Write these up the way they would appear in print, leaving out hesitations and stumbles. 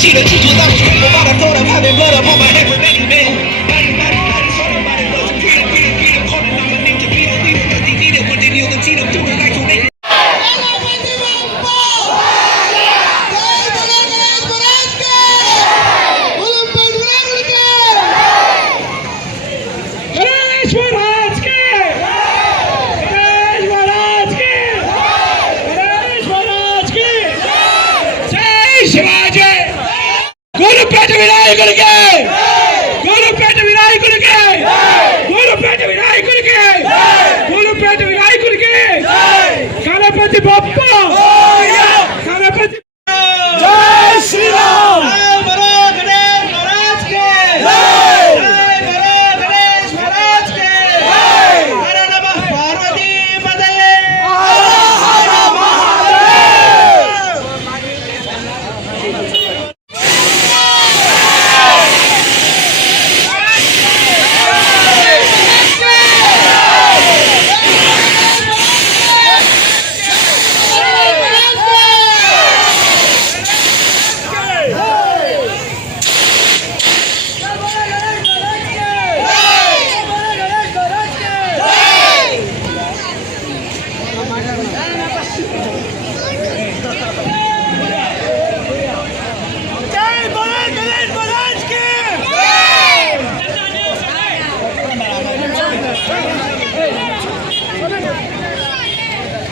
she the truth without a struggle. About I thought of having blood up on my head for many men. గురుపేట వినాయకుడికి గురుపేట వినాయకుడికి గురుపేట వినాయకుడికి గురుపేట వినాయకుడికి గణపతి బప్ప గణపతి జై శ్రీరామ్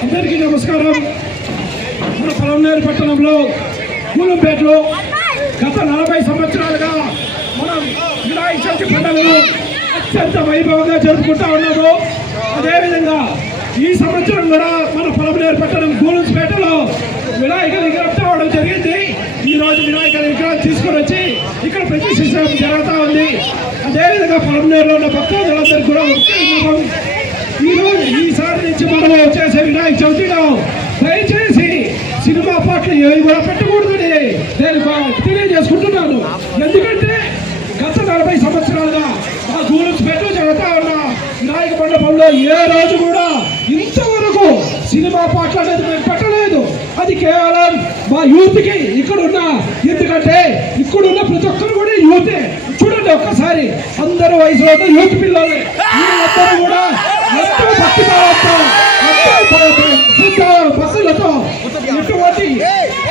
అందరికీ నమస్కారం. మన పొలంనేరు పట్టణంలో గూలెంపేటలో గత 40 సంవత్సరాలుగా మనం వినాయక చవితి పండుగను అత్యంత వైభవంగా జరుపుకుంటా ఉన్నాము. అదేవిధంగా ఈ సంవత్సరం కూడా మన పొలంనేరు పట్టణం గూలెంపేటలో వినాయక విగ్రహం తేవడం జరిగింది. ఈరోజు వినాయక విగ్రహం తీసుకొని వచ్చి ఇక్కడ ప్రతిష్ఠించడం జరుగుతూ ఉంది. అదేవిధంగా పొలంనేరులో ఉన్న భక్తులందరికీ కూడా ఈరోజు ఈసారి నుంచి మనం చేసే వినాయక చవితిలో దయచేసి సినిమా పాటలు ఏవి కూడా పెట్టకూడదని నేను తెలియజేసుకుంటున్నాను. ఎందుకంటే గత 40 సంవత్సరాలుగా మా గూలెంపేటలో జరుగుతా ఉన్న వినాయక మండపంలో ఏ రోజు కూడా ఇంతవరకు సినిమా పాటలు అనేది మేము పెట్టలేదు. అది కేవలం మా యూత్కి ఇక్కడున్న, ఎందుకంటే ఇక్కడున్న ప్రతి ఒక్కరు కూడా యూతే. చూడండి ఒక్కసారి, అందరూ వయసులో యూత్ పిల్లలే. వీళ్ళందరూ కూడా ఎంతో భక్తి భావంతో, బస్సులతో ఎటువంటి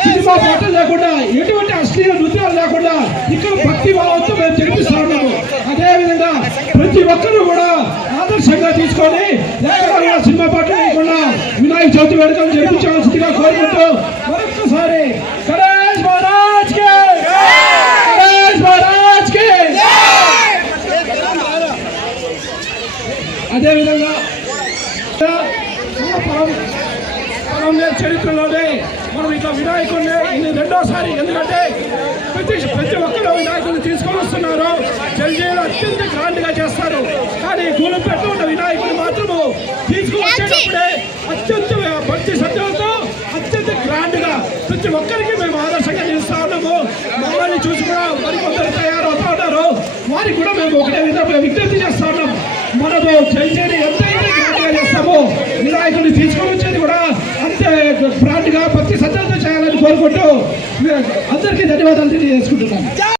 సినిమా పాటలు లేకుండా, ఎటువంటి అశ్లీల నృత్యాలు లేకుండా ఇక్కడ భక్తి భావంతో మేము జరిపిస్తా ఉన్నాము. అదేవిధంగా ప్రతి ఒక్కరు కూడా ఆదర్శంగా తీసుకొని ఎక్కడ సినిమా పాటలు లేకుండా వినాయక చవితి వేడుకలు జరిపించవలసిందిగా కోరుకుంటూ మరొక్కసారి గణేష్ మహారాజ్ కి, గణేష్ మహారాజ్ కి. అదేవిధంగా చరిత్రలోనే మనం ఇట్లా వినాయకుడిని ఇది రెండోసారి, ఎందుకంటే ప్రతి ఒక్కరు వినాయకుడిని తీసుకొని వస్తున్నారు. జల్జీలు అత్యంత గ్రాండ్ గా చేస్తారు. కానీ గూలెంపేటలో ఉన్న వినాయకుడు మాత్రము తీసుకువచ్చేటప్పుడే అత్యంత భక్తి శ్రద్ధలతో అత్యంత గ్రాండ్ గా ప్రతి ఒక్కరికి మేము ఆదర్శంగా నిలుస్తా ఉన్నాము. మమ్మల్ని చూసి కూడా మరికొందరు తయారవుతా ఉన్నారు. వారికి కూడా మేము ఒకటే విధంగా విజ్ఞప్తి చేస్తా ఉన్నాం. మనము జల్జీని ఎంతైతే గ్రాండ్ గా చేస్తామో వినాయకుడిని తీసుకొని వచ్చేది కూడా అంతే బ్రాండ్ గా భక్తి శ్రద్ధలతో చేయాలని కోరుకుంటూ అందరికీ ధన్యవాదాలు తెలియజేసుకుంటున్నాను.